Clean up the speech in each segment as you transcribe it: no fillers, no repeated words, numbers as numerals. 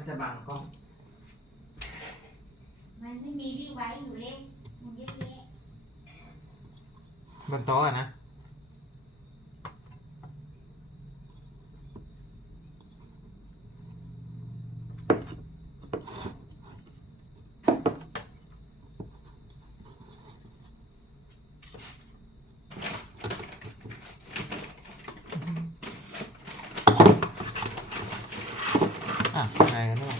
มันจะบังกล้องมันไม่มีที่ไว้อยู่เล่มมันเยอะแยะบนโต๊ะนะอะไรกันเนี่ย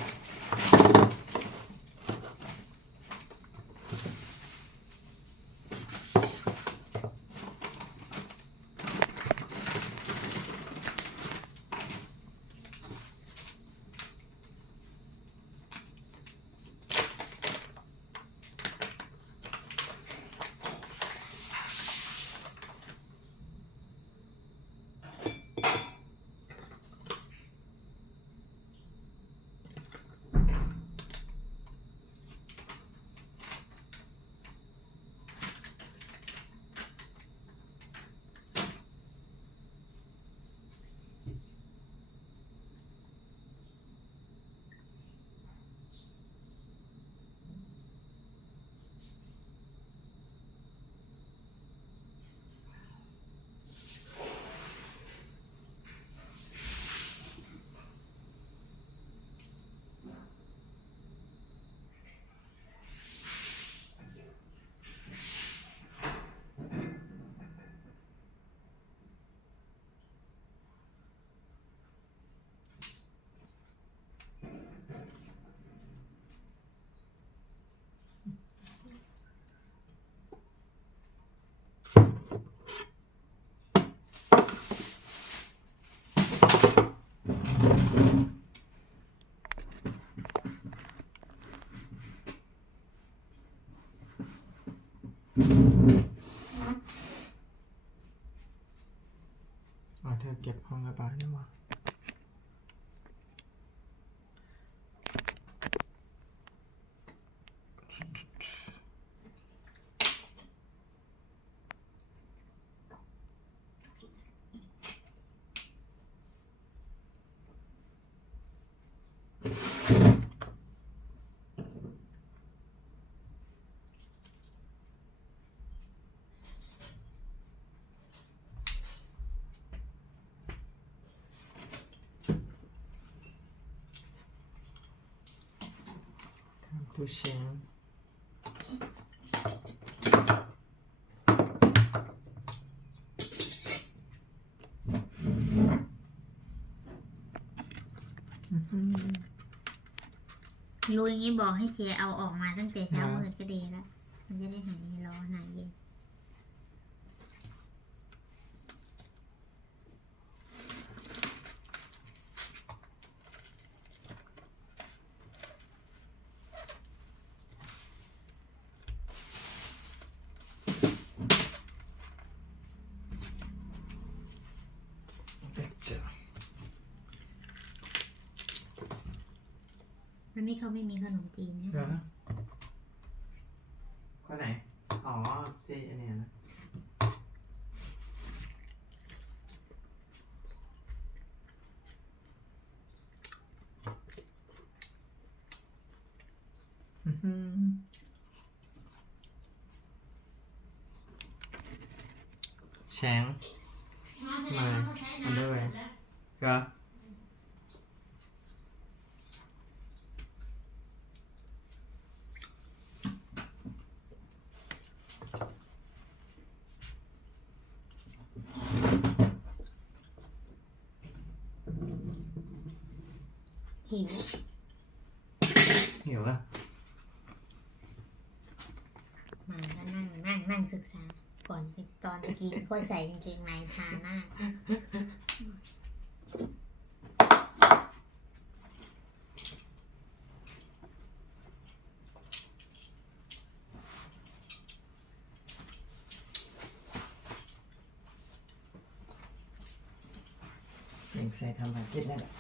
เธอเก็บห้องระบายได้วะตู้เช็งรู้อย่างนี้บอกให้เจเอาออกมาตั้งแต่เช้ามืดก็ดีแล้วมันจะได้หายร้อนหายเย็นวันนี้เขาไม่มีขนมจีนใช่ไหมข้อไหนอ๋อที่อันนี้นะแชงมาอันเดอร์แวร์ก็หิวอ่ะมาก็นั่งศึกษาก่อนตอนจะกินค่อยใส่กางเกงในทาหน้าเก่งใส่ทำภารกิจนั่นแหละ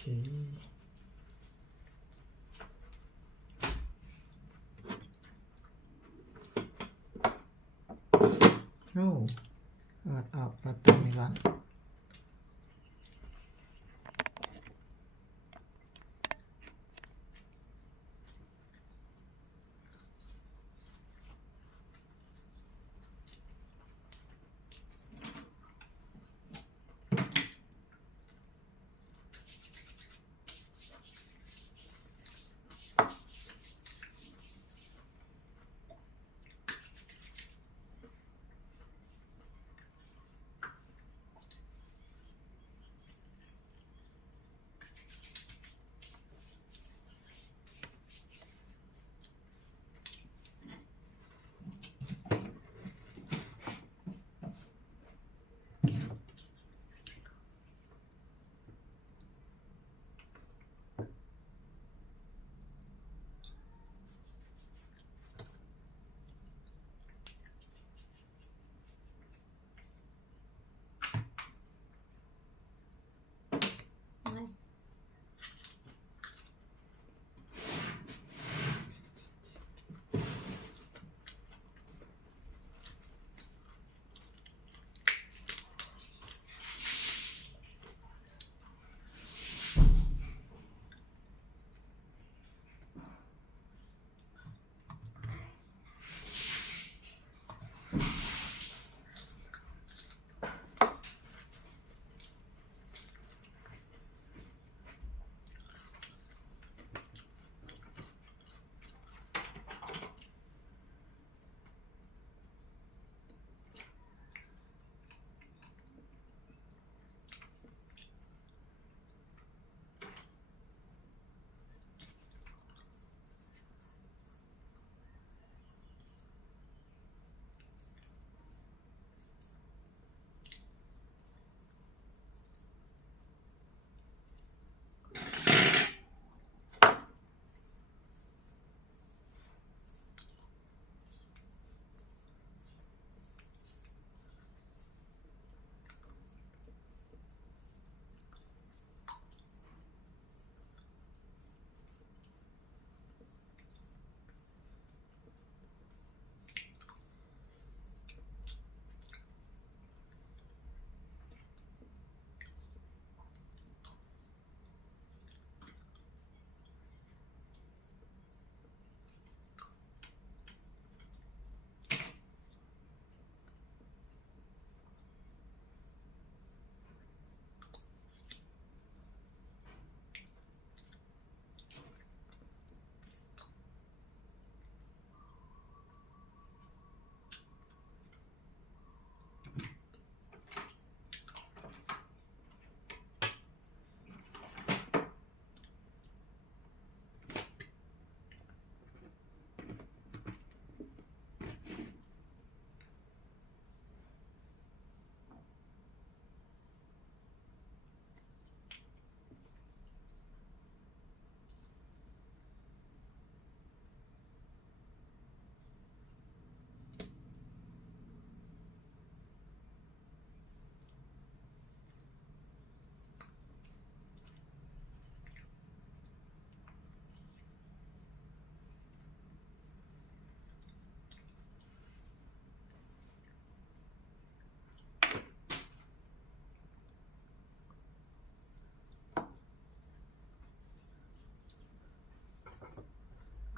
เคโอ้ออกประตูนี้ก่อน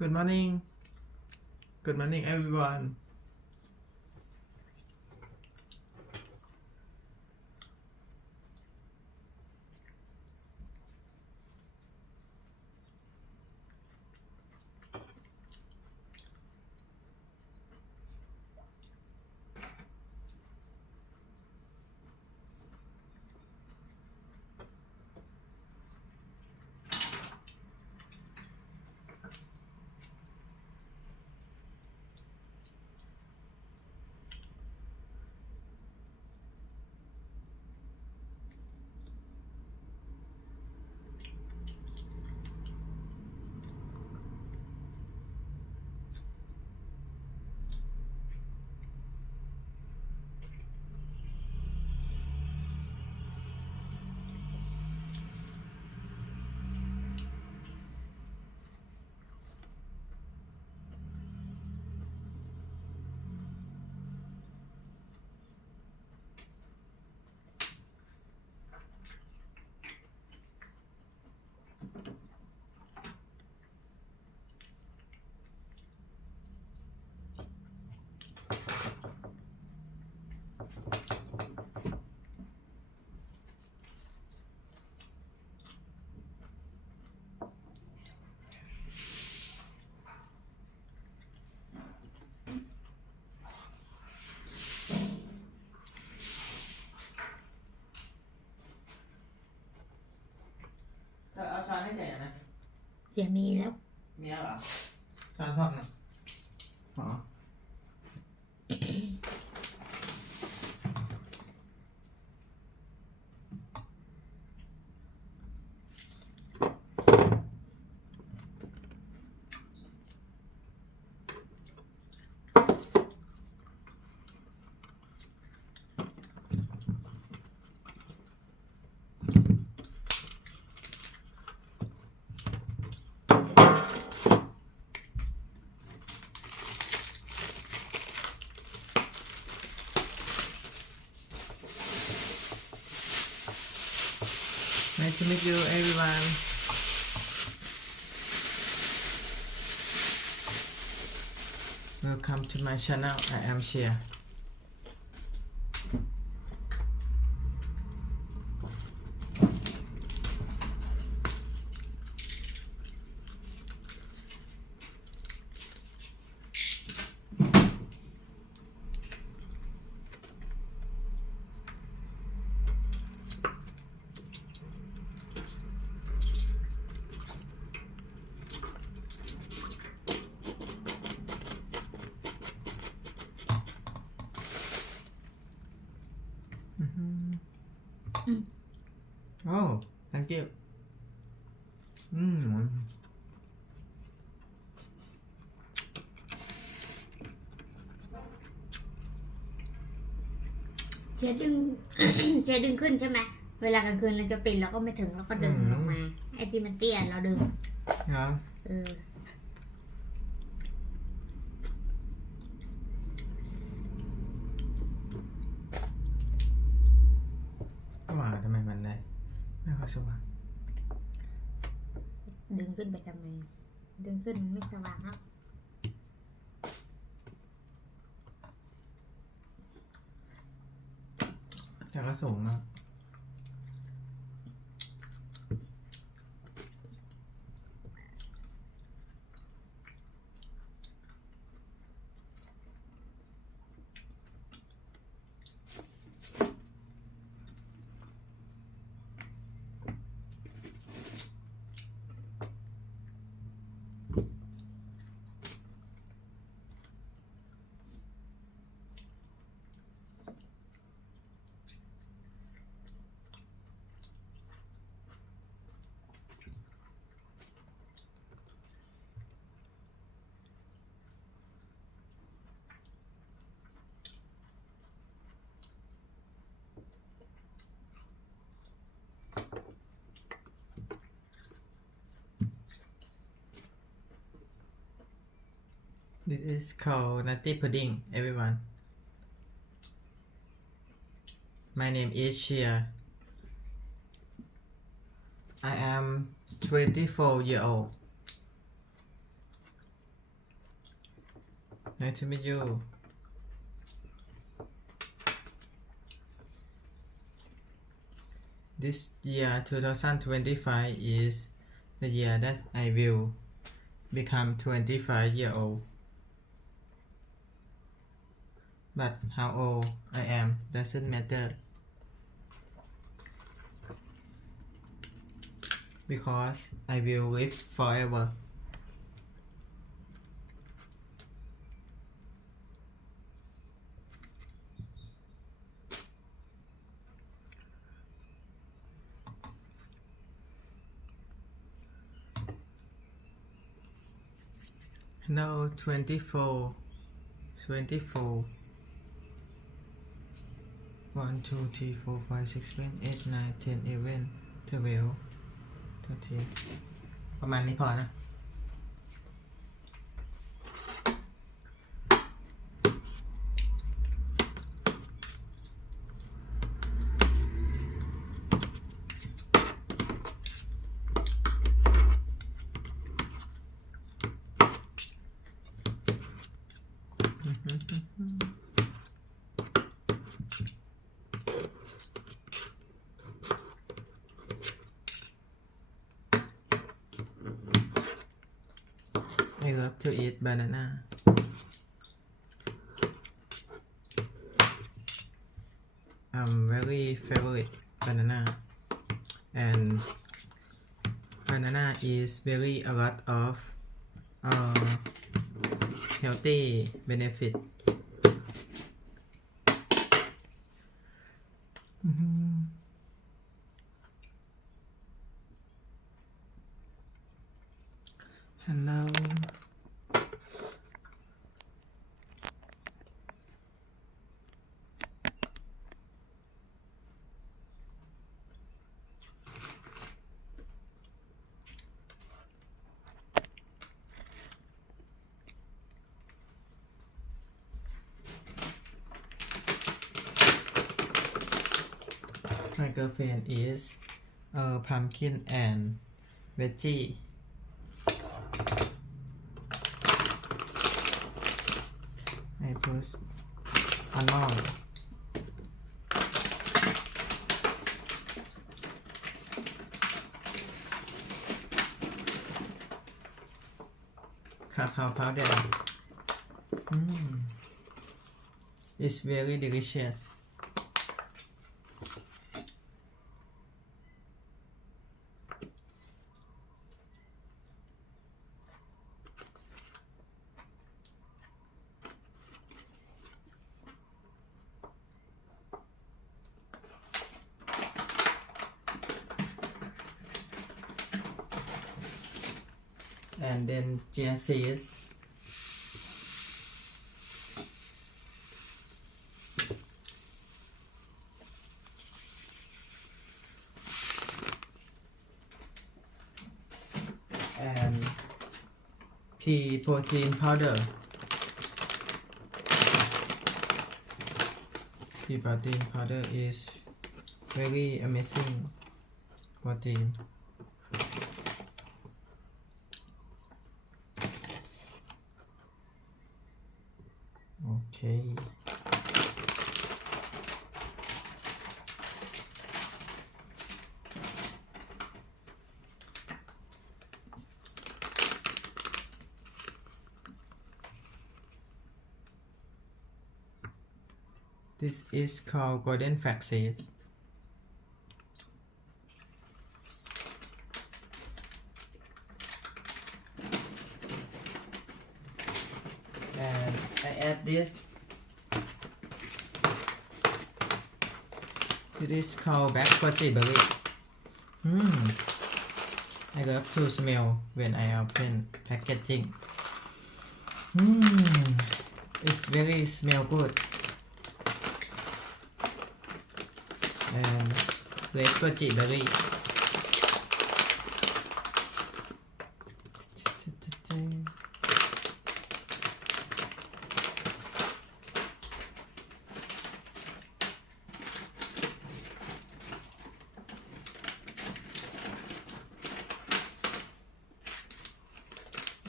Good morning Good morning everyone ช้อนให้เฉยนะ เสียมีแล้ว มีแล้วเหรอช้อนทอดนะอ๋อ Nice to meet you, everyone. Welcome to my channel. I am Cheer. Oh, thank you. เชียดึง เชียดึงขึ้นใช่ไหมเวลากลางคืนเราจะปิดเราก็ไม่ถึงเราก็ดึงออกมาไอ้ที่มันเตี้ยเราดึง Yeah. ว่าทำไมมันได้ไม่ค่อยสว่าง ดึงขึ้นไปทำไมดึงขึ้นมันไม่สว่างแล้ว แต่ก็สูงมาก This is called nutty pudding, everyone. My name is Cheer. I am 24 years old. Nice to meet you. This year 2025 is the year that I will become 25 years old. But how old I am doesn't matter, because I will live forever. No, 24. 1, 2, 3, 4, 5, 6, 7, 8, 9, 10, 11, 12, 13 ประมาณนี้พอนะ I love to eat banana. I'm very favorite banana, and when banana is very a lot of healthy benefit. Hello. My girlfriend is pumpkin and veggie. I put almond. Cacao powder. It's very delicious. And then chia seeds. And pea protein powder. Pea protein powder is very amazing protein. Okay. This is called golden flaxseed. And I add this. It is called black goji berry. I love to smell when I open packaging. It's very smell good. And red goji berry.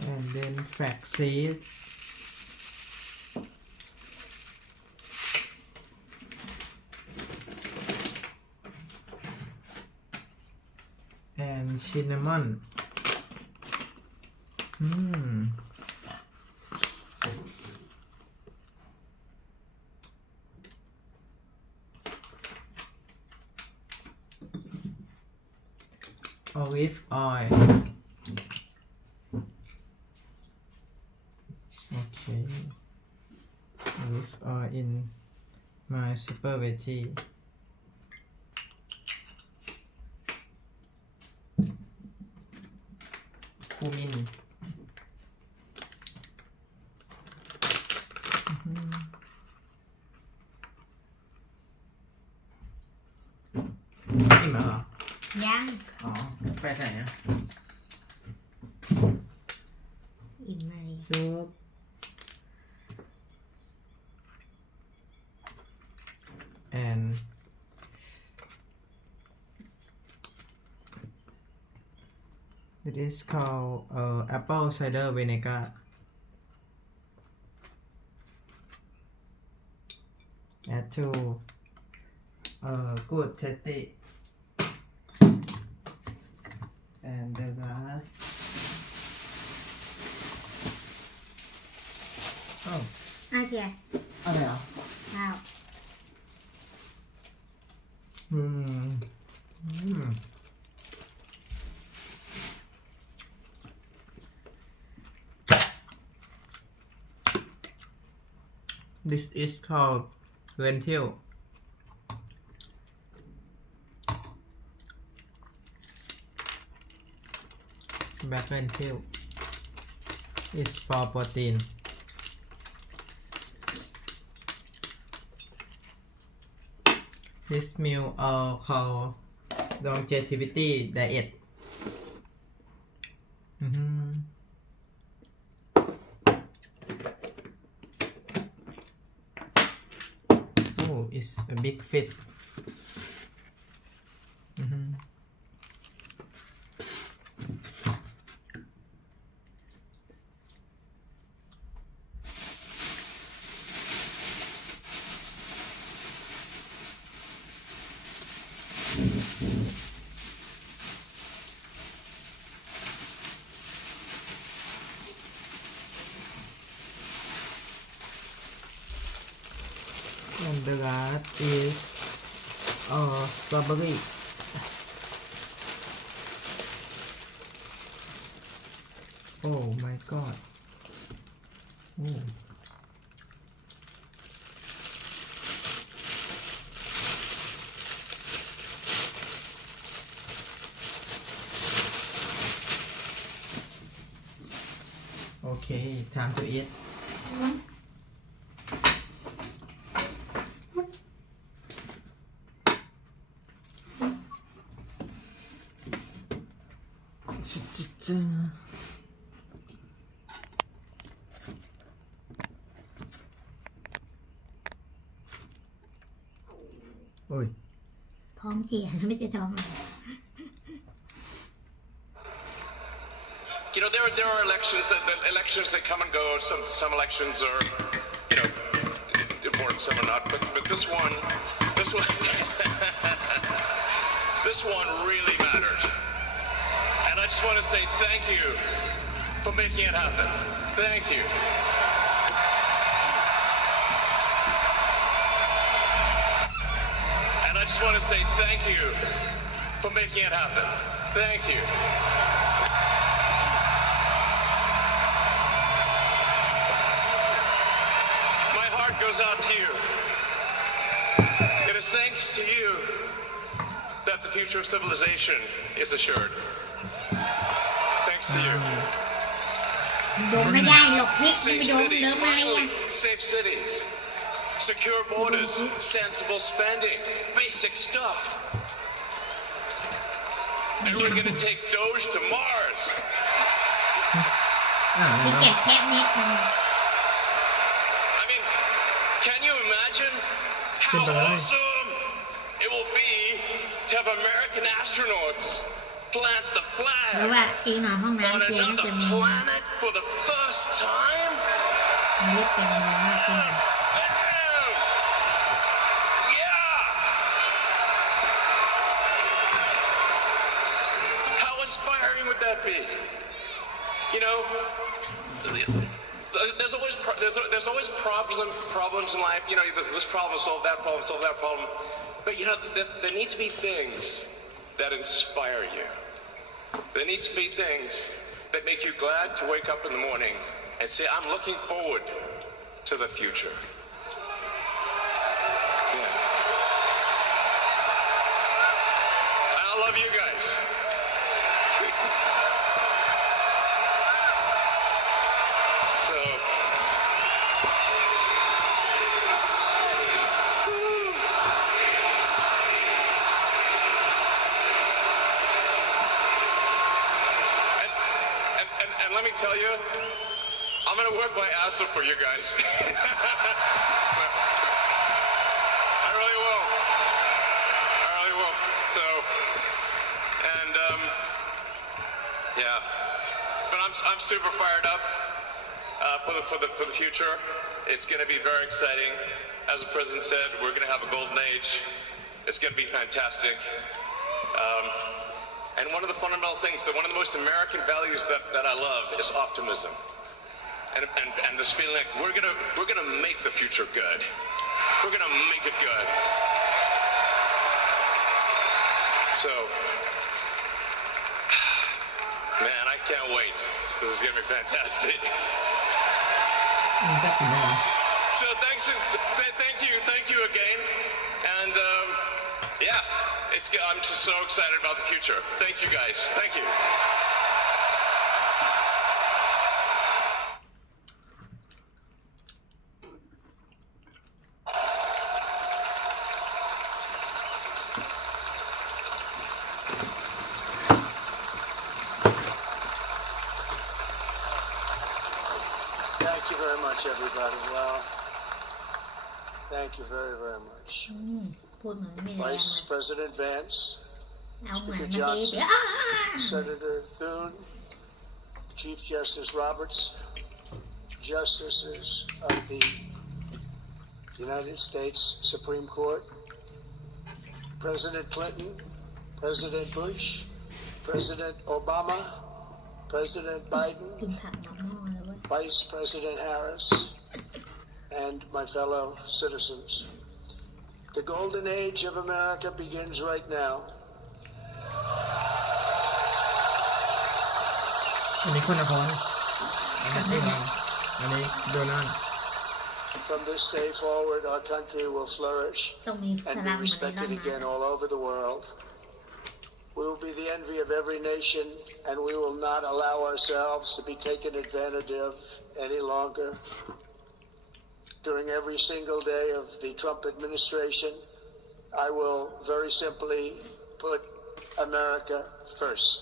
And then flaxseed. And cinnamon. Olive oil. Okay. Olive oil in my super veggie. Cumin.อิ่มแล้วเหรอ ยัง อ๋อไปไหนอ่ะ อิ่มอะไร ซุป and it is called apple cider vinegar. Add to good tasty. And the last. Oh. โอเค อะไรอ่ะ ข้าว Mm. This is called lentil. Black lentil is for protein. This meal called longevity diet. Oh, it's a big fit. And the last is strawberry. Oh my god. Oh. Okay, time to eat. Ôi. ท้องเสียนะไม่ใช่ท้อง You know, there are elections that come and go. Some elections are, you know, important, some are not. But this one, this one really mattered. And I just want to say thank you for making it happen. Thank you. And I just want to say thank you for making it happen. Thank you. My heart goes out to you. It is thanks to you that the future of civilization is assured. Thanks to you. โดนไม่ได้หรอกพิษไม่ Safe โดน cities, เดิมอะไร finally, safe cities. Secure borders, sensible spending, basic stuff. And we're gonna take Doge to Mars. พี่เก็บแค่เม็ดมัน I mean, can you imagine how awesome it will be to have American astronauts plant the หรือ flag ว่าจริงหน่อยห้อง on น้ำเจน่าจะ another มี planet for the first time? เม็ดเต็มเลยมากขึ้น Yeah! How inspiring would that be? You know, there's always problems in life. You know, there's this problem, solve that problem. But you know, there need to be things that inspire you. There need to be things that make you glad to wake up in the morning and say, I'm looking forward to the future. Yeah. And I love you guys. So, and let me tell you, I'm gonna work my ass off for you guys. I really will. So, and yeah, but I'm super fired up for the future. It's gonna be very exciting. As the president said, we're gonna have a golden age. It's gonna be fantastic. And one of the fundamental things, one of the most American values that I love is optimism. And this feeling like we're gonna make the future good. We're gonna make it good. So, man, I can't wait. This is gonna be fantastic. So thanks and thank you again. And I'm just so excited about the future. Thank you guys. Thank you. Thank you very much, everybody. Well, thank you very, very much. พูดเหมือนไม่แรง Vice President Vance, เอาเหมือน Speaker เมื่อกี้ Johnson, เดี๋ยว Senator Thune, Chief Justice Roberts, Justices of the United States Supreme Court, President Clinton, President Bush, President Obama, President Biden, กินผักมาหม้อแล้วเว้ย Vice President Harris, and my fellow citizens. The golden age of America begins right now. อันนี้คนละคนอันนี้อันนี้โดนัลด์ From this day forward, our country will flourish ต้องมีพ and ลั be งเหมือนใน respected ร่าง again นะ all over the world. We will be the envy of every nation, and we will not allow ourselves to be taken advantage of any longer. During every single day of the Trump administration, I will very simply put America first.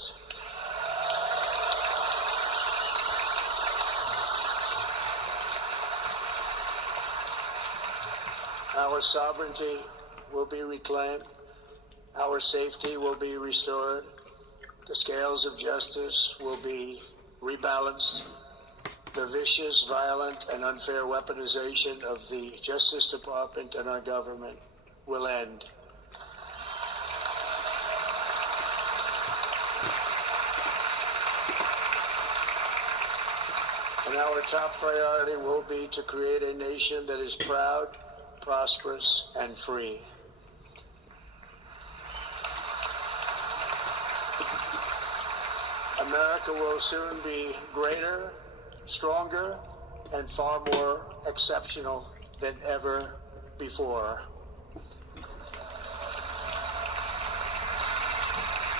Our sovereignty will be reclaimed. Our safety will be restored. The scales of justice will be rebalanced. The vicious, violent, and unfair weaponization of the Justice Department and our government will end. And our top priority will be to create a nation that is proud, prosperous, and free. America will soon be greater, stronger, and far more exceptional than ever before.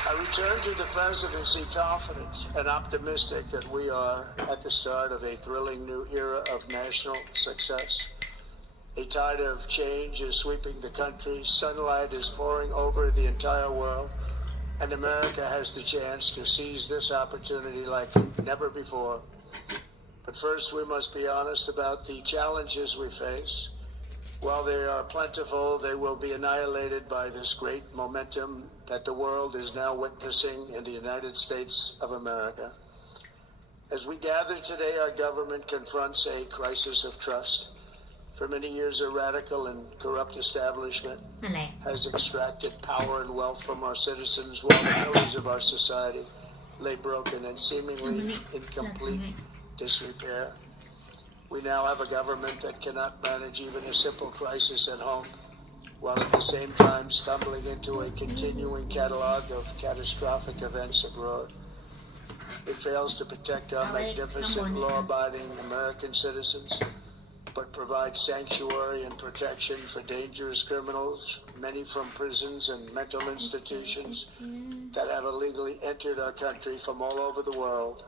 I return to the presidency confident and optimistic that we are at the start of a thrilling new era of national success. A tide of change is sweeping the country, sunlight is pouring over the entire world, and America has the chance to seize this opportunity like never before. But first, we must be honest about the challenges we face. While they are plentiful, they will be annihilated by this great momentum that the world is now witnessing in the United States of America. As we gather today, our government confronts a crisis of trust. For many years, a radical and corrupt establishment นั่นแหละ has extracted power and wealth from our citizens while the pillars of our society lay broken and seemingly in complete disrepair. We now have a government that cannot manage even a simple crisis at home, while at the same time stumbling into a continuing catalog of catastrophic events abroad. It fails to protect our magnificent, law-abiding American citizens, but provides sanctuary and protection for dangerous criminals, many from prisons and mental institutions that have illegally entered our country from all over the world.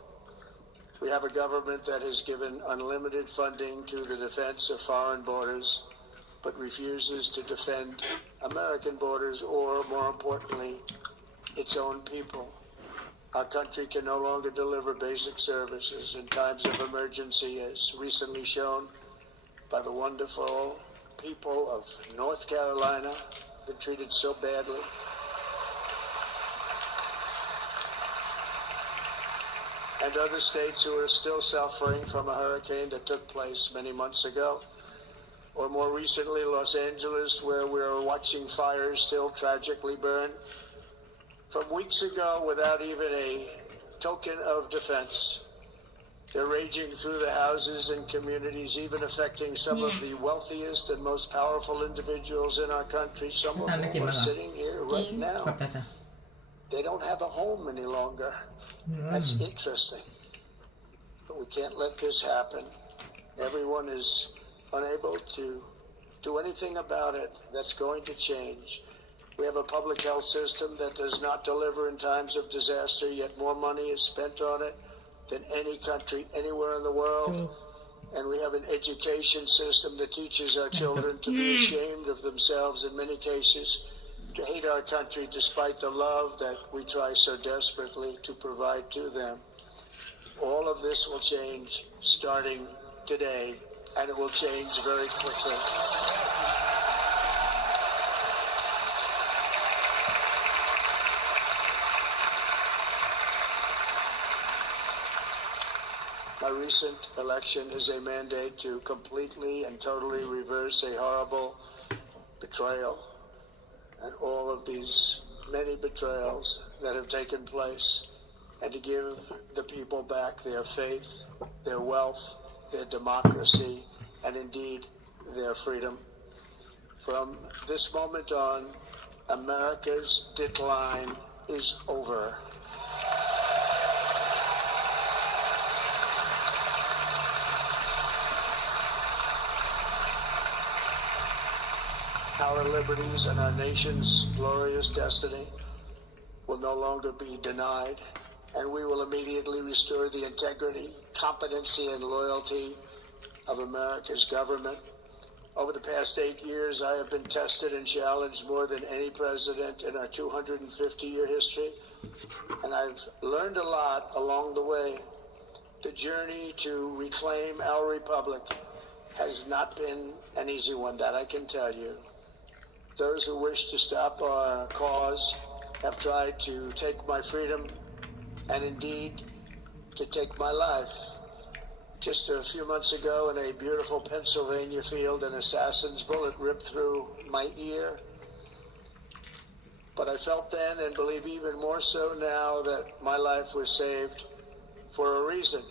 We have a government that has given unlimited funding to the defense of foreign borders, but refuses to defend American borders or, more importantly, its own people. Our country can no longer deliver basic services in times of emergency, as recently shown by the wonderful people of North Carolina, been treated so badly. And other states who are still suffering from a hurricane that took place many months ago. Or more recently, Los Angeles, where we're watching fires still tragically burn. From weeks ago, without even a token of defense, they're raging through the houses and communities, even affecting some of the wealthiest and most powerful individuals in our country, some of whom are sitting here right now. They don't have a home any longer. That's interesting. But we can't let this happen. Everyone is unable to do anything about it that's going to change. We have a public health system that does not deliver in times of disaster, yet more money is spent on it than any country anywhere in the world. And we have an education system that teaches our children to be ashamed of themselves in many cases, to hate our country despite the love that we try so desperately to provide to them. All of this will change starting today, and it will change very quickly. My recent election is a mandate to completely and totally reverse a horrible betrayal and all of these many betrayals that have taken place, and to give the people back their faith, their wealth, their democracy, and indeed their freedom. From this moment on, America's decline is over. Our liberties and our nation's glorious destiny will no longer be denied, and we will immediately restore the integrity, competency, and loyalty of America's government. Over the past 8 years, I have been tested and challenged more than any president in our 250-year history, and I've learned a lot along the way. The journey to reclaim our republic has not been an easy one, that I can tell you. Those who wish to stop our cause have tried to take my freedom and indeed to take my life. Just a few months ago in a beautiful Pennsylvania field, an assassin's bullet ripped through my ear. But I felt then, and believe even more so now, that my life was saved for a reason.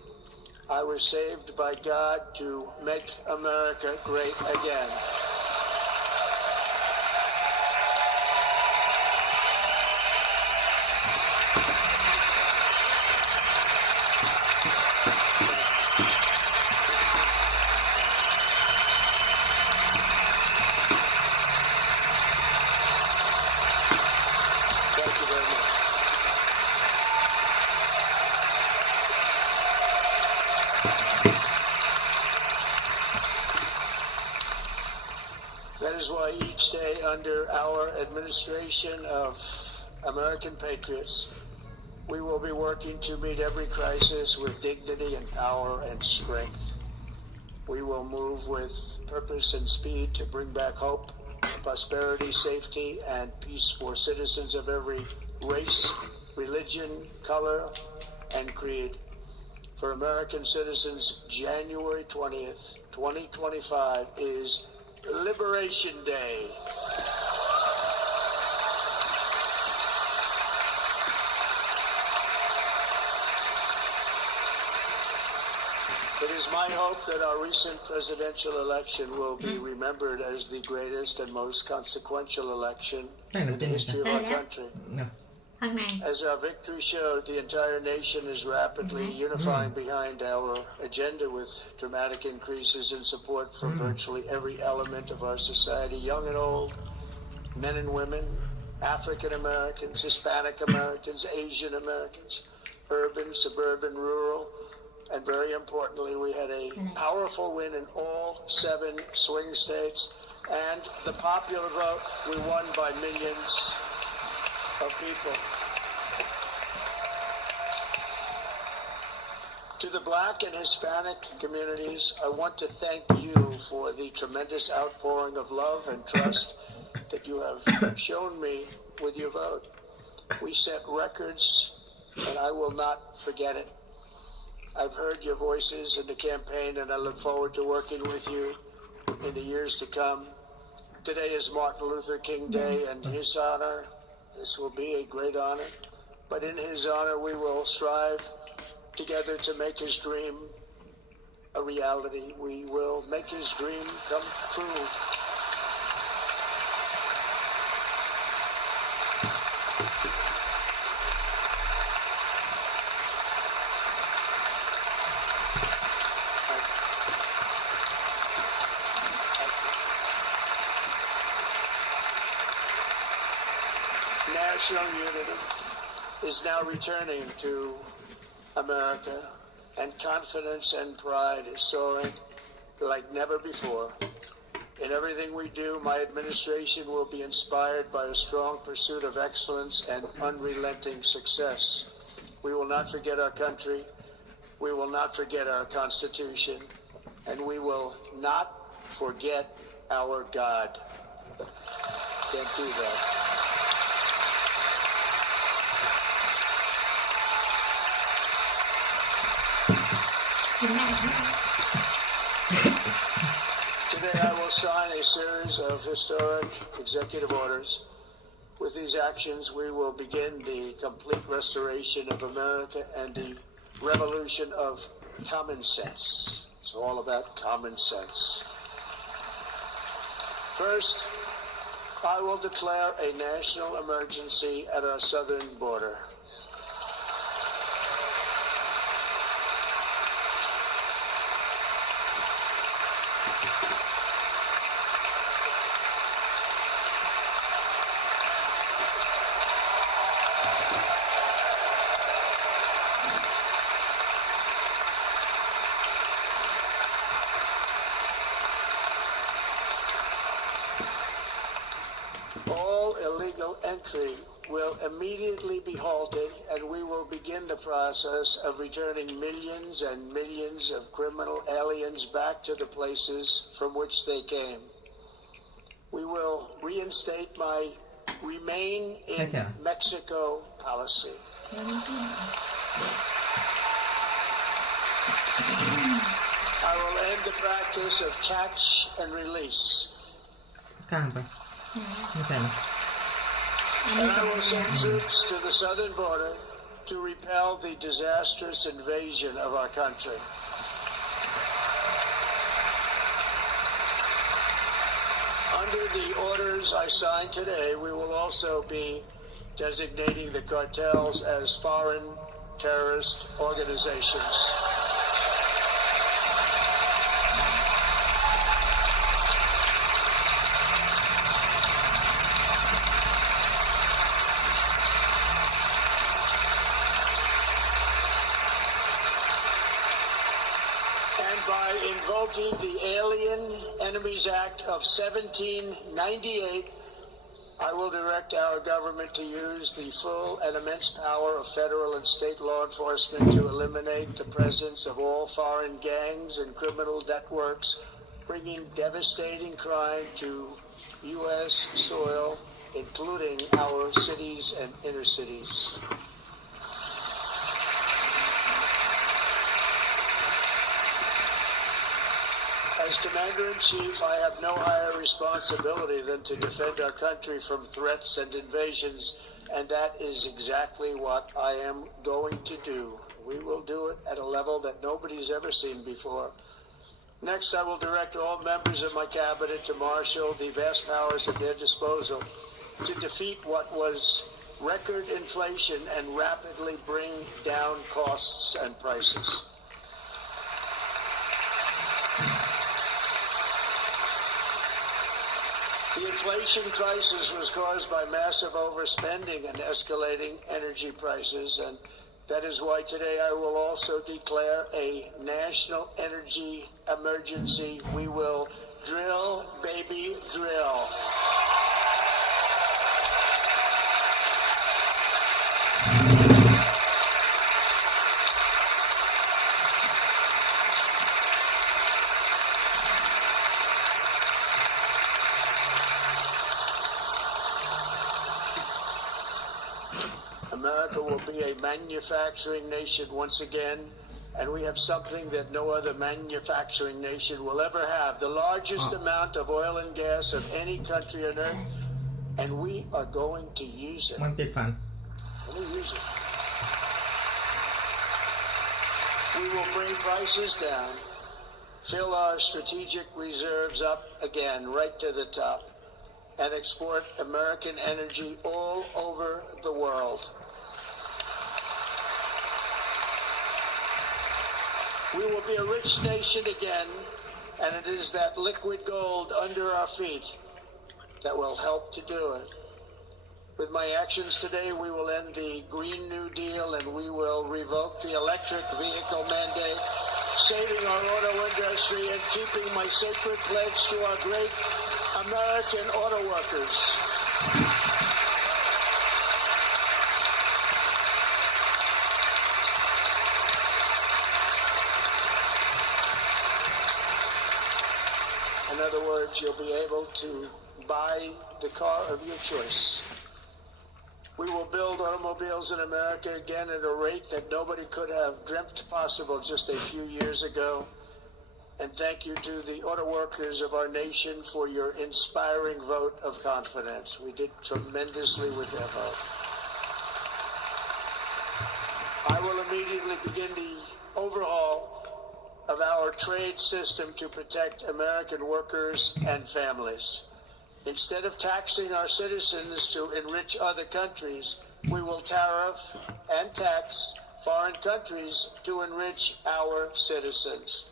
I was saved by God to make America great again. That is why each day under our administration of American patriots, we will be working to meet every crisis with dignity and power and strength. We will move with purpose and speed to bring back hope, prosperity, safety, and peace for citizens of every race, religion, color, and creed. For American citizens, January 20th, 2025 is Liberation Day. It is my hope that our recent presidential election will be remembered as the greatest and most consequential election in the history of our country. No. As our victory showed, the entire nation is rapidly unifying behind our agenda with dramatic increases in support from virtually every element of our society, young and old, men and women, African Americans, Hispanic Americans, Asian Americans, urban, suburban, rural, and very importantly, we had a powerful win in all 7 swing states, and the popular vote, we won by millions of people. To the Black and Hispanic communities, I want to thank you for the tremendous outpouring of love and trust that you have shown me with your vote. We set records, and I will not forget it. I've heard your voices in the campaign, and I look forward to working with you in the years to come. Today is Martin Luther King Day, and in his honor, this will be a great honor, but in his honor, we will strive together to make his dream a reality. We will make his dream come true. national unity is now returning to America, and confidence and pride is soaring like never before. In everything we do, my administration will be inspired by a strong pursuit of excellence and unrelenting success. We will not forget our country, we will not forget our Constitution, and we will not forget our God. Can't do that. Today I will sign a series of historic executive orders. With these actions, we will begin the complete restoration of America and the revolution of common sense. It's all about common sense. First, I will declare a national emergency at our southern border. All illegal entry will immediately be halted, and we will begin the process of returning millions and millions of criminal aliens back to the places from which they came. We will reinstate my Remain in Mexico policy. I will end the practice of catch and release. And I will send troops to the southern border to repel the disastrous invasion of our country. Under the orders I signed today, we will also be designating the cartels as foreign terrorist organizations. By invoking the Alien Enemies Act of 1798, I will direct our government to use the full and immense power of federal and state law enforcement to eliminate the presence of all foreign gangs and criminal networks, bringing devastating crime to U.S. soil, including our cities and inner cities. As Commander-in-Chief, I have no higher responsibility than to defend our country from threats and invasions, and that is exactly what I am going to do. We will do it at a level that nobody's ever seen before. Next, I will direct all members of my cabinet to marshal the vast powers at their disposal to defeat what was record inflation and rapidly bring down costs and prices. The inflation crisis was caused by massive overspending and escalating energy prices, and that is why today I will also declare a national energy emergency. We will drill, baby, drill. America will be a manufacturing nation once again, and we have something that no other manufacturing nation will ever have, the largest amount of oil and gas of any country on earth, and we are going to use it. Let me use it. We will bring prices down, fill our strategic reserves up again right to the top, and export American energy all over the world. We will be a rich nation again, and it is that liquid gold under our feet that will help to do it. With my actions today, we will end the Green New Deal and we will revoke the electric vehicle mandate, saving our auto industry and keeping my sacred pledge to our great American auto workers. In other words, you'll be able to buy the car of your choice. We will build automobiles in America again at a rate that nobody could have dreamt possible just a few years ago. And thank you to the auto workers of our nation for your inspiring vote of confidence. We did tremendously with their vote. I will immediately begin the overhaul of our trade system to protect American workers and families. Instead of taxing our citizens to enrich other countries, we will tariff and tax foreign countries to enrich our citizens.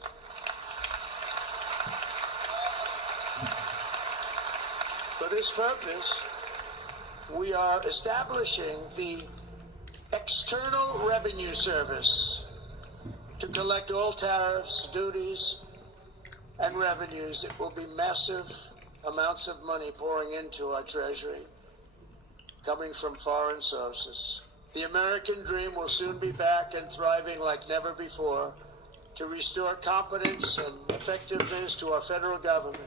For this purpose, we are establishing the External Revenue Service to collect all tariffs, duties, and revenues. It will be massive amounts of money pouring into our treasury, coming from foreign sources. The American dream will soon be back and thriving like never before to restore competence and effectiveness to our federal government.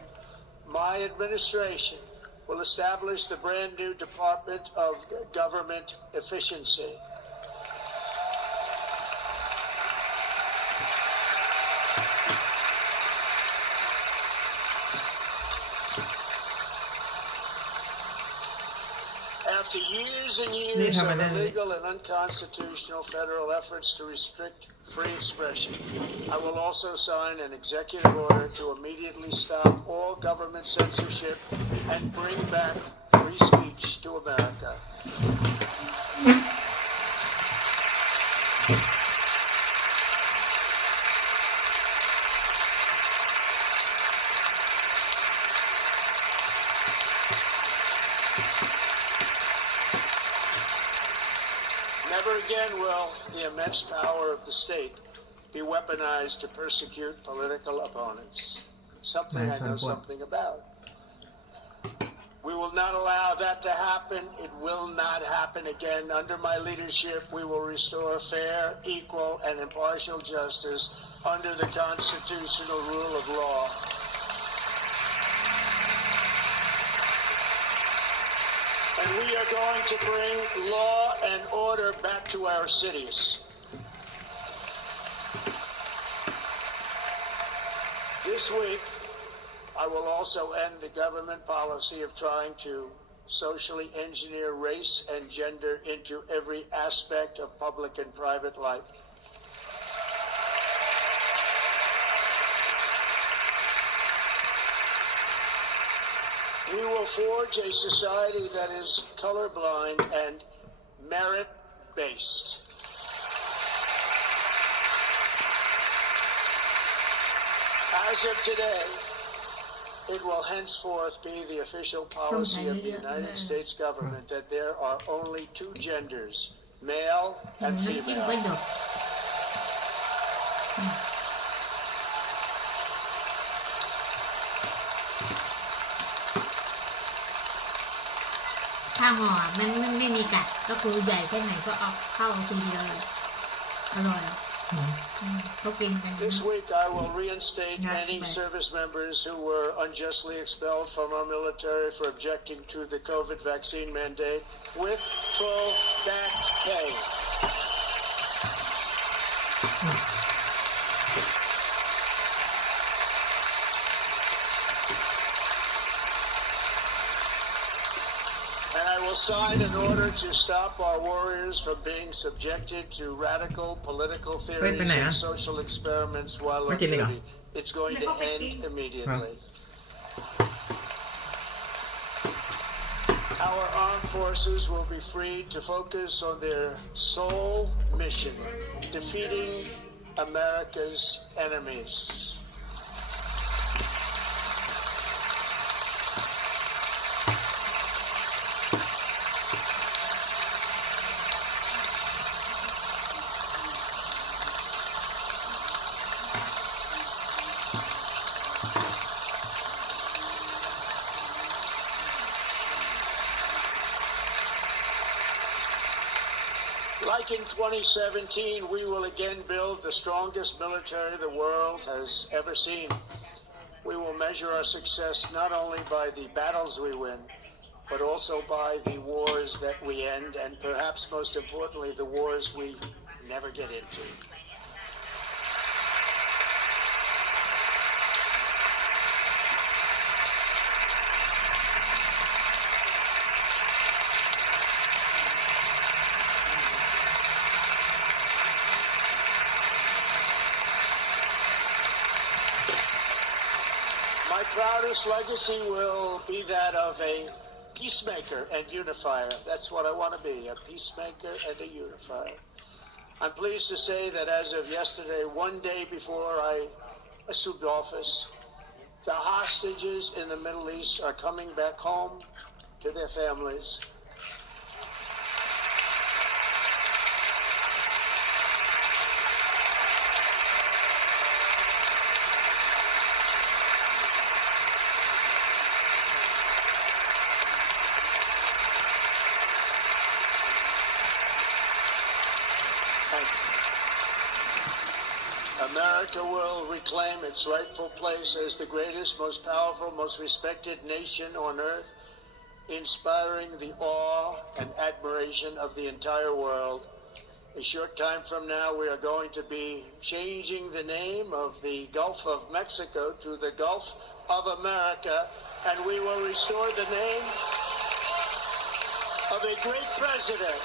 My administration will establish the brand new Department of Government Efficiency. After years and years of illegal and unconstitutional federal efforts to restrict free expression, I will also sign an executive order to immediately stop all government censorship and bring back free speech to America. Never again will the immense power of the state be weaponized to persecute political opponents. Something I know something about. We will not allow that to happen. It will not happen again. Under my leadership, we will restore fair, equal, and impartial justice under the constitutional rule of law. And we are going to bring law and order back to our cities. This week, I will also end the government policy of trying to socially engineer race and gender into every aspect of public and private life. We will forge a society that is colorblind and merit-based. As of today, it will henceforth be the official policy of the United States government that there are only two genders, male and female.ถ้าห่อมันไม่มีกัดก็คือใหญ่แค่ไหนก็เอาเข้าทีเดียวเลยอร่อยเขากินกัน This week I will reinstate any service members who were unjustly expelled from our military for objecting to the COVID vaccine mandate with full back pay. And I will sign an order to stop our warriors from being subjected to radical political theories and social experiments while on duty. It's going to end immediately. Our armed forces will be freed to focus on their sole mission, defeating America's enemies. Like in 2017, we will again build the strongest military the world has ever seen. We will measure our success not only by the battles we win, but also by the wars that we end, and perhaps most importantly, the wars we never get into. My proudest legacy will be that of a peacemaker and unifier. That's what I want to be, a peacemaker and a unifier. I'm pleased to say that as of yesterday, one day before I assumed office, the hostages in the Middle East are coming back home to their families. America will reclaim its rightful place as the greatest, most powerful, most respected nation on earth, inspiring the awe and admiration of the entire world. A short time from now, we are going to be changing the name of the Gulf of Mexico to the Gulf of America, and we will restore the name of a great president,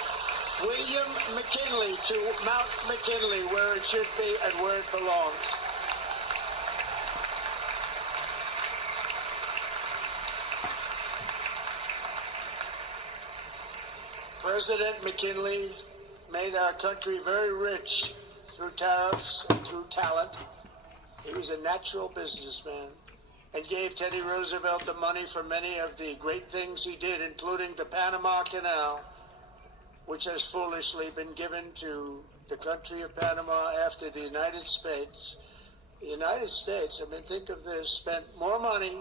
William McKinley, to Mount McKinley, where it should be and where it belongs. President McKinley made our country very rich through tariffs and through talent. He was a natural businessman and gave Teddy Roosevelt the money for many of the great things he did, including the Panama Canal, which has foolishly been given to the country of Panama after the United States. The United States, I mean, think of this, spent more money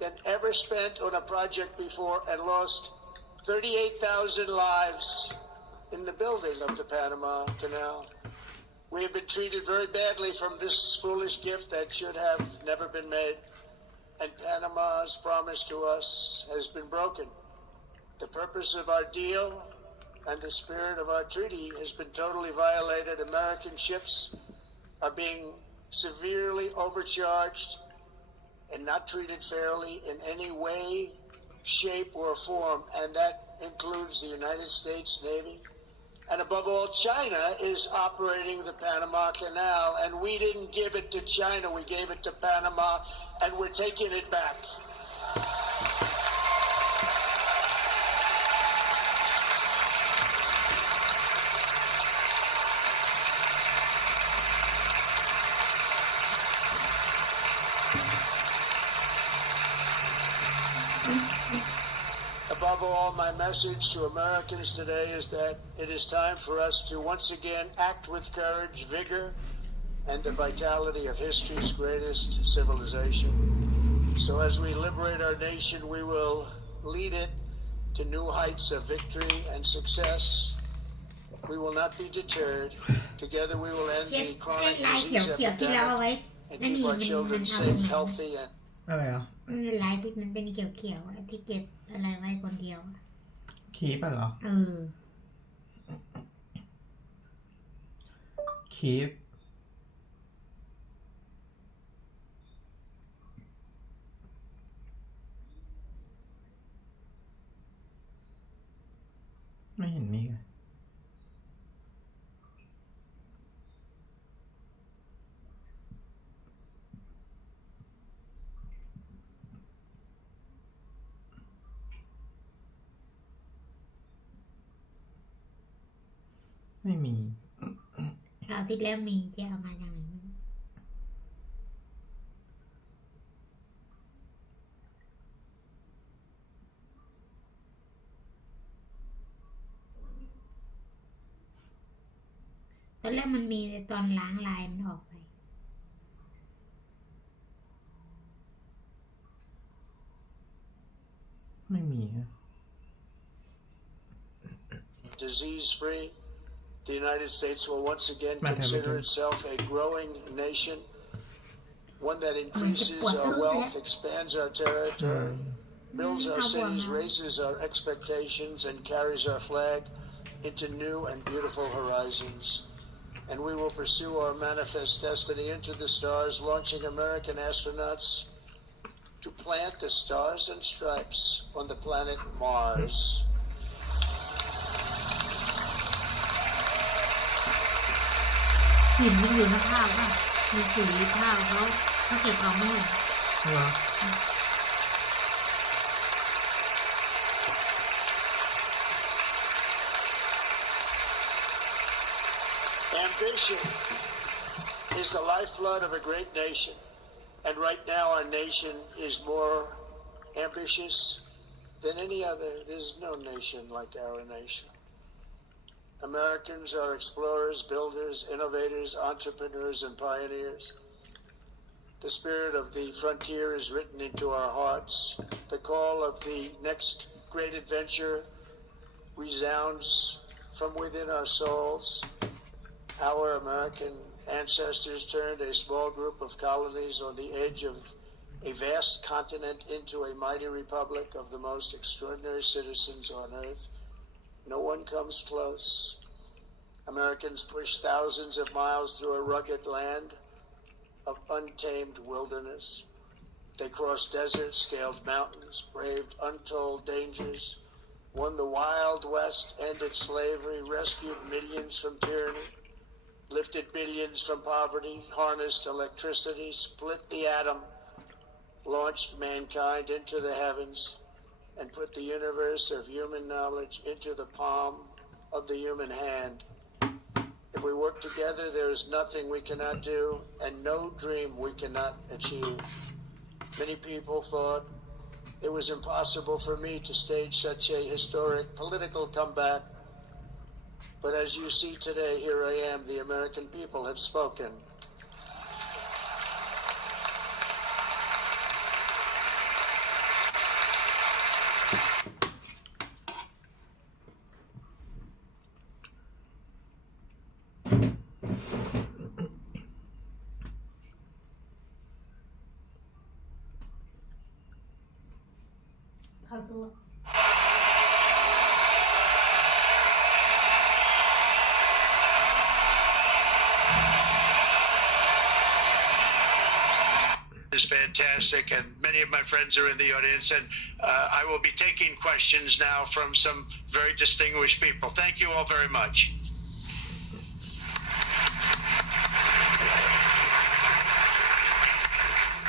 than ever spent on a project before and lost 38,000 lives in the building of the Panama Canal. We have been treated very badly from this foolish gift that should have never been made, and Panama's promise to us has been broken. The purpose of our deal and the spirit of our treaty has been totally violated. American ships are being severely overcharged and not treated fairly in any way, shape, or form, and that includes the United States Navy. And above all, China is operating the Panama Canal, and we didn't give it to China, we gave it to Panama, and we're taking it back. Above all, my message to Americans today is that it is time for us to once again act with courage, vigor, and the vitality of history's greatest civilization. So as we liberate our nation, we will lead it to new heights of victory and success. We will not be deterred. Together we will end the chronic disease epidemic and keep our children safe, healthy, and อะไรอ่ะ มันเป็นลายที่มันเป็นเขียวๆอะที่เก็บอะไรไว้คนเดียวอะ คีปอ่ะเหรอ คีปไม่เห็นมีเลยไม่มี คราวที่แล้วมีจะเอามาจากไหนไม่รู้ ตอนแรกมันมีแต่ตอนล้างลายมันออกไป ไม่มีฮะ disease-free, The United States will once again Might have consider again. itself a growing nation, one that increases our wealth, expands our territory, builds our cities, raises our expectations, and carries our flag into new and beautiful horizons. And we will pursue our manifest destiny into the stars, launching American astronauts to plant the stars and stripes on the planet Mars. หินมันอยู่ในข้าวป่ะมีสีข้าวเขาเก็บออกไม่หมด เหรอ Ambition is the lifeblood of a great nation. And right now our nation is more ambitious than any other. There's no nation like our nation. Americans are explorers, builders, innovators, entrepreneurs, and pioneers. The spirit of the frontier is written into our hearts. The call of the next great adventure resounds from within our souls. Our American ancestors turned a small group of colonies on the edge of a vast continent into a mighty republic of the most extraordinary citizens on earth. No one comes close. Americans pushed thousands of miles through a rugged land of untamed wilderness. They crossed deserts, scaled mountains, braved untold dangers, won the Wild West, ended slavery, rescued millions from tyranny, lifted billions from poverty, harnessed electricity, split the atom, launched mankind into the heavens, and put the universe of human knowledge into the palm of the human hand. If we work together, there is nothing we cannot do, and no dream we cannot achieve. Many people thought it was impossible for me to stage such a historic political comeback. But as you see today, here I am. The American people have spoken. Is fantastic, and many of my friends are in the audience, and I will be taking questions now from some very distinguished people. Thank you all very much.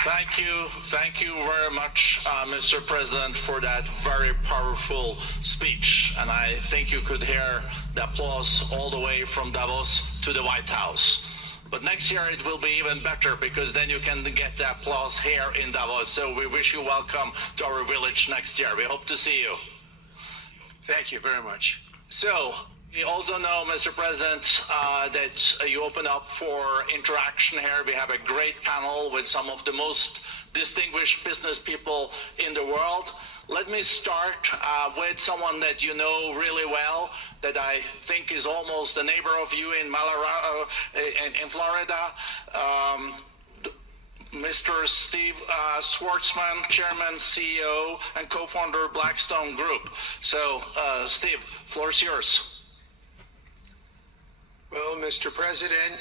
Thank you very much, Mr. President, for that very powerful speech. And I think you could hear the applause all the way from Davos to the White House. But next year it will be even better, because then you can get the applause here in Davos. So we wish you welcome to our village next year. We hope to see you. Thank you very much. So we also know, Mr. President, that you open up for interaction here. We have a great panel with some of the most distinguished business people in the world. Let me start with someone that you know really well, that I think is almost a neighbor of you in in Florida. Mr. Steve Schwartzman, Chairman, CEO, and co-founder of Blackstone Group. So, Steve, floor is yours. Well, Mr. President,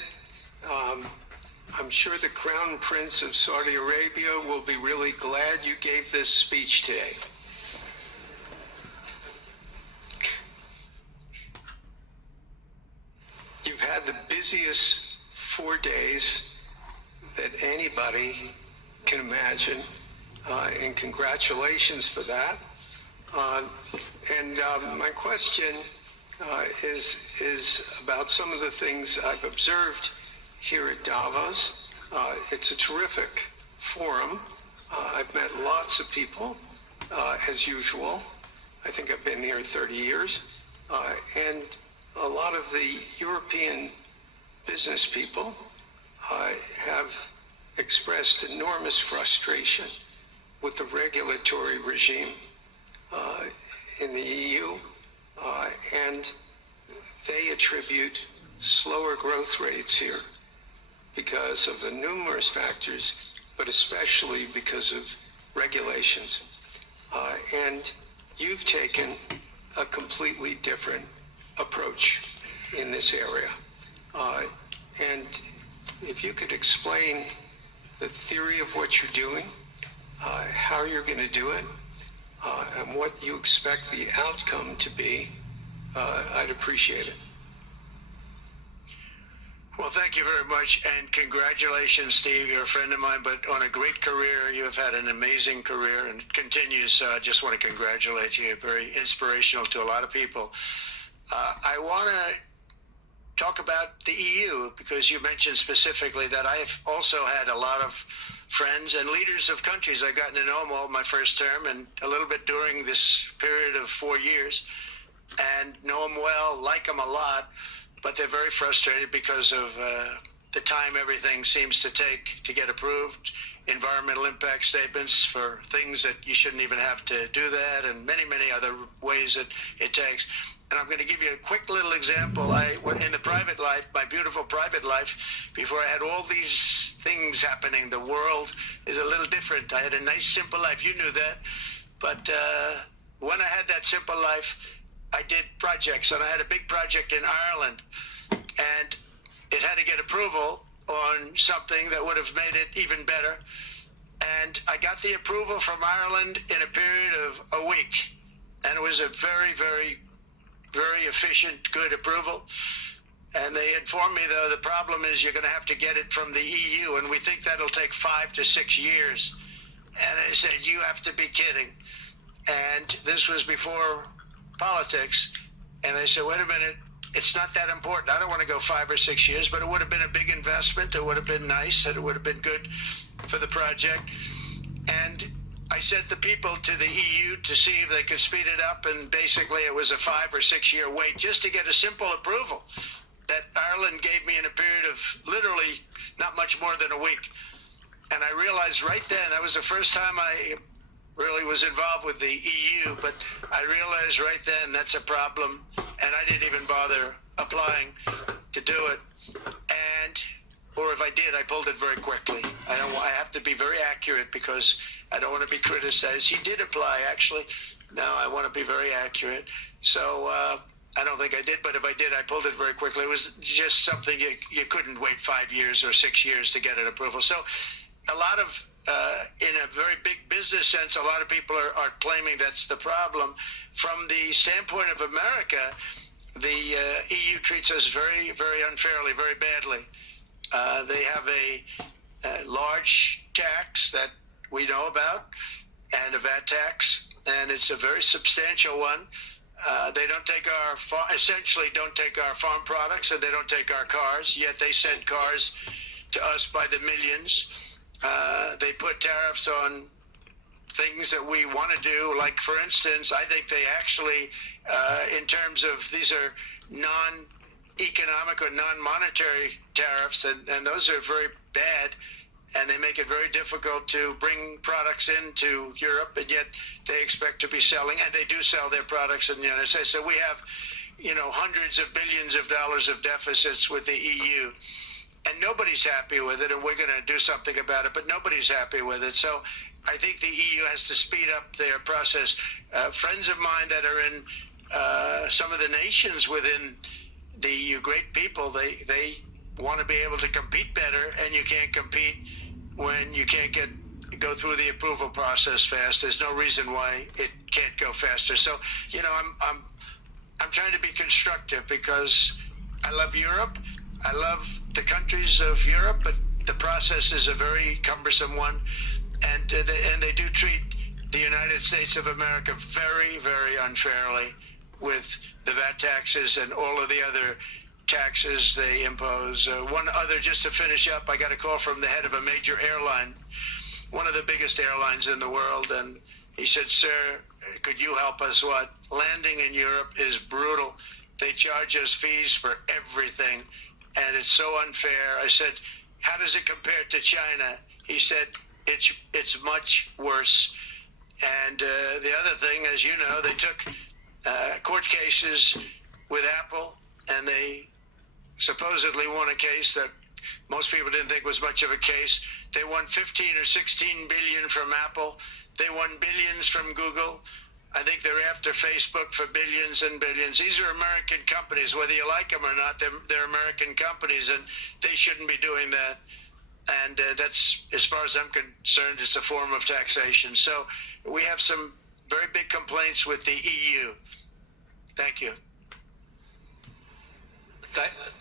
I'm sure the Crown Prince of Saudi Arabia will be really glad you gave this speech today. You've had the busiest 4 days that anybody can imagine, and congratulations for that. My question is about some of the things I've observed here at Davos. It's a terrific forum. I've met lots of people, as usual. I think I've been here 30 years. And a lot of the European business people have expressed enormous frustration with the regulatory regime in the EU. And they attribute slower growth rates here because of the numerous factors, but especially because of regulations. And you've taken a completely different approach in this area. And if you could explain the theory of what you're doing, how you're going to do it, and what you expect the outcome to be, I'd appreciate it. Well, thank you very much, and congratulations, Steve. You're a friend of mine, but on a great career. You have had an amazing career, and it continues. So I just want to congratulate you. You're very inspirational to a lot of people. I want to talk about the EU, because you mentioned specifically that I've also had a lot of friends and leaders of countries. I've gotten to know them all my first term and a little bit during this period of 4 years, and know them well, like them a lot. But they're very frustrated because of the time everything seems to take to get approved, environmental impact statements for things that you shouldn't even have to do that, and many, many other ways that it takes. And I'm going to give you a quick little example. In the private life, my beautiful private life, before I had all these things happening, the world is a little different. I had a nice, simple life. You knew that. But when I had that simple life, I did projects, and I had a big project in Ireland, and it had to get approval on something that would have made it even better. And I got the approval from Ireland in a period of a week, and it was a very, very, very efficient, good approval. And they informed me, though, the problem is you're going to have to get it from the EU, and we think that'll take 5 to 6 years. And I said, you have to be kidding. And this was before politics, and I said, wait a minute, it's not that important. I don't want to go 5 or 6 years, but it would have been a big investment. It would have been nice, and it would have been good for the project. And I sent the people to the EU to see if they could speed it up, and basically it was a 5 or 6 year wait just to get a simple approval that Ireland gave me in a period of literally not much more than a week. And I realized right then, that was the first time I really was involved with the EU, but I realized right then that's a problem, and I didn't even bother applying to do it. Or if I did, I pulled it very quickly. I have to be very accurate because I don't want to be criticized. He did apply, actually. No, I want to be very accurate. So I don't think I did, but if I did, I pulled it very quickly. It was just something you couldn't wait 5 years or 6 years to get an approval. So a lot of in a very big business sense, a lot of people are claiming that's the problem. From the standpoint of America, the EU treats us very, very unfairly, very badly. They have a large tax that we know about, and a VAT tax, and it's a very substantial one. They don't take essentially don't take our farm products, and they don't take our cars, yet they send cars to us by the millions. They put tariffs on things that we want to do. Like, for instance, I think they actually, in terms of, these are non-economic or non-monetary tariffs, and those are very bad, and they make it very difficult to bring products into Europe, and yet they expect to be selling, and they do sell their products in the United States. So we have, hundreds of billions of dollars of deficits with the EU. And nobody's happy with it, and we're going to do something about it, but nobody's happy with it. So I think the EU has to speed up their process. Friends of mine that are in some of the nations within the EU, great people, they want to be able to compete better, and you can't compete when you can't go through the approval process fast. There's no reason why it can't go faster. So, I'm trying to be constructive because I love Europe. I love the countries of Europe, but the process is a very cumbersome one, and they do treat the United States of America very, very unfairly with the VAT taxes and all of the other taxes they impose. One other, just to finish up, I got a call from the head of a major airline, one of the biggest airlines in the world, and he said, "Sir, could you help us? What? Landing in Europe is brutal. They charge us fees for everything, and it's so unfair." I said, "How does it compare to China?" He said, it's much worse. And the other thing, as you know, they took court cases with Apple and they supposedly won a case that most people didn't think was much of a case. They won 15 or 16 billion from Apple. They won billions from Google. I think they're after Facebook for billions and billions. These are American companies, whether you like them or not. They're American companies, and they shouldn't be doing that. And that's, as far as I'm concerned, it's a form of taxation. So we have some very big complaints with the EU. Thank you.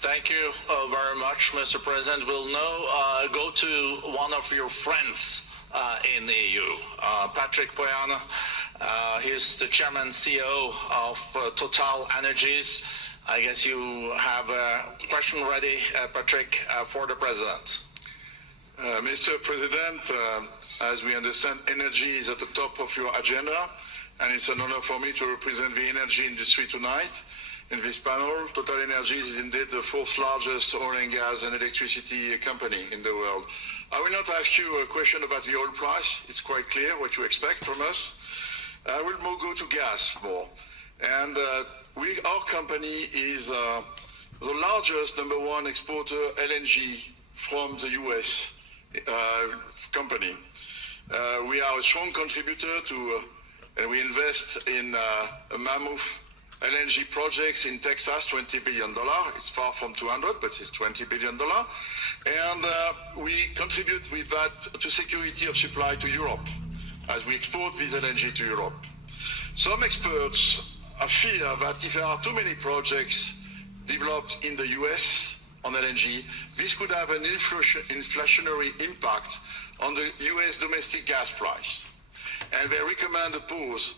Thank you very much, Mr. President. We'll now go to one of your friends in the EU, Patrick Pouyanné. He's the chairman and CEO of Total Energies. I guess you have a question ready, Patrick, for the president. Mr. President, as we understand, energy is at the top of your agenda, and it's an honor for me to represent the energy industry tonight. In this panel, Total Energies is indeed the fourth largest oil and gas and electricity company in the world. I will not ask you a question about the oil price. It's quite clear what you expect from us. I will more go to gas more. And our company is the largest number one exporter LNG from the US company. We are a strong contributor to, and we invest in a mammoth LNG projects in Texas, $20 billion. It's far from 200, but it's $20 billion. And we contribute with that to security of supply to Europe, as we export this LNG to Europe. Some experts fear that if there are too many projects developed in the US on LNG, this could have an inflationary impact on the US domestic gas price. And they recommend a pause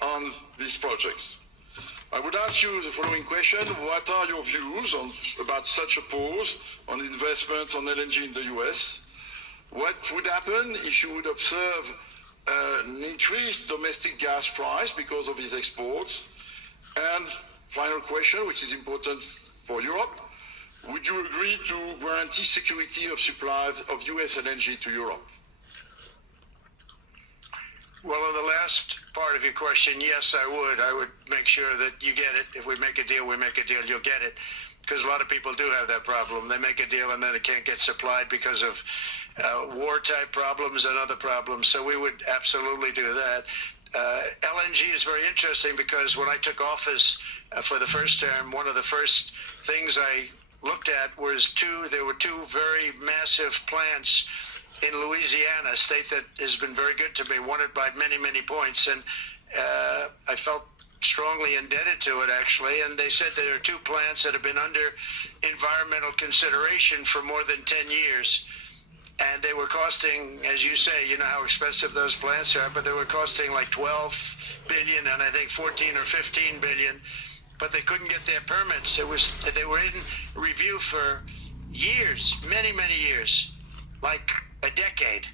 on these projects. I would ask you the following question. What are your views about such a pause on investments on LNG in the US? What would happen if you would observe an increased domestic gas price because of these exports? And final question, which is important for Europe, would you agree to guarantee security of supplies of US LNG to Europe? Well, on the last part of your question, yes, I would. I would make sure that you get it. If we make a deal, we make a deal, you'll get it. Because a lot of people do have that problem. They make a deal and then it can't get supplied because of war-type problems and other problems. So we would absolutely do that. LNG is very interesting because when I took office for the first term, one of the first things I looked at was there were two very massive plants in Louisiana, a state that has been very good to me, won it by many, many points. And I felt strongly indebted to it, actually. And they said there are two plants that have been under environmental consideration for more than 10 years. And they were costing, as you say, you know how expensive those plants are, but they were costing like 12 billion and I think 14 or 15 billion. But they couldn't get their permits. They were in review for years, many, many years, like a decade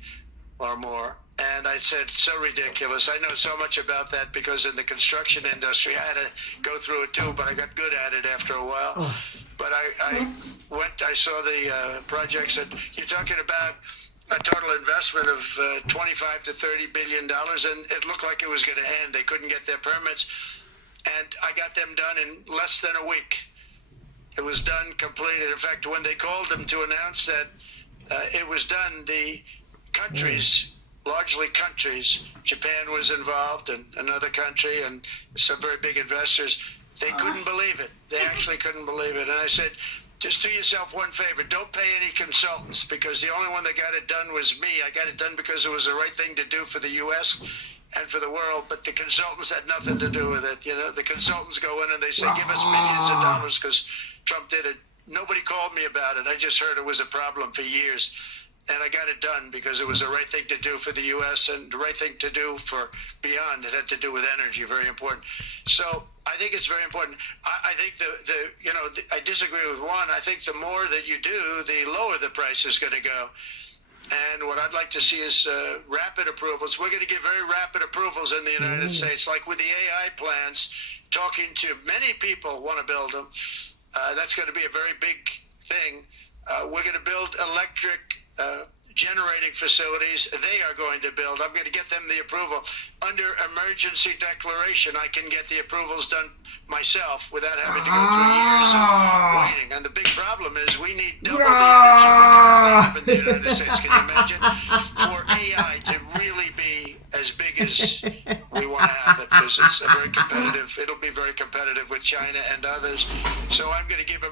or more. And I said, so ridiculous. I know so much about that because in the construction industry, I had to go through it too, but I got good at it after a while. Oh. But I saw the projects, and you're talking about a total investment of 25 to $30 billion, and it looked like it was going to end. They couldn't get their permits, and I got them done in less than a week. It was done, completed. In fact, when they called them to announce that it was done, the countries, largely countries, Japan was involved and another country and some very big investors, they couldn't believe it. They actually couldn't believe it. And I said, just do yourself one favor. Don't pay any consultants because the only one that got it done was me. I got it done because it was the right thing to do for the U.S. and for the world, but the consultants had nothing to do with it. You know, the consultants go in and they say, give us millions of dollars because Trump did it. Nobody called me about it. I just heard it was a problem for years. And I got it done because it was the right thing to do for the U.S. and the right thing to do for beyond. It had to do with energy, very important. So I think it's very important. I think I disagree with one. I think the more that you do, the lower the price is going to go. And what I'd like to see is rapid approvals. We're going to get very rapid approvals in the United States, like with the AI plans, talking to many people want to build them. That's going to be a very big thing. We're going to build electric generating facilities they are going to build. I'm going to get them the approval. Under emergency declaration, I can get the approvals done myself without having to go through years of waiting. And the big problem is we need double the energy we currently have in the United States. Can you imagine? For AI to really be as big as we want to have it, because it's a very competitive, it'll be very competitive with China and others. So I'm going to give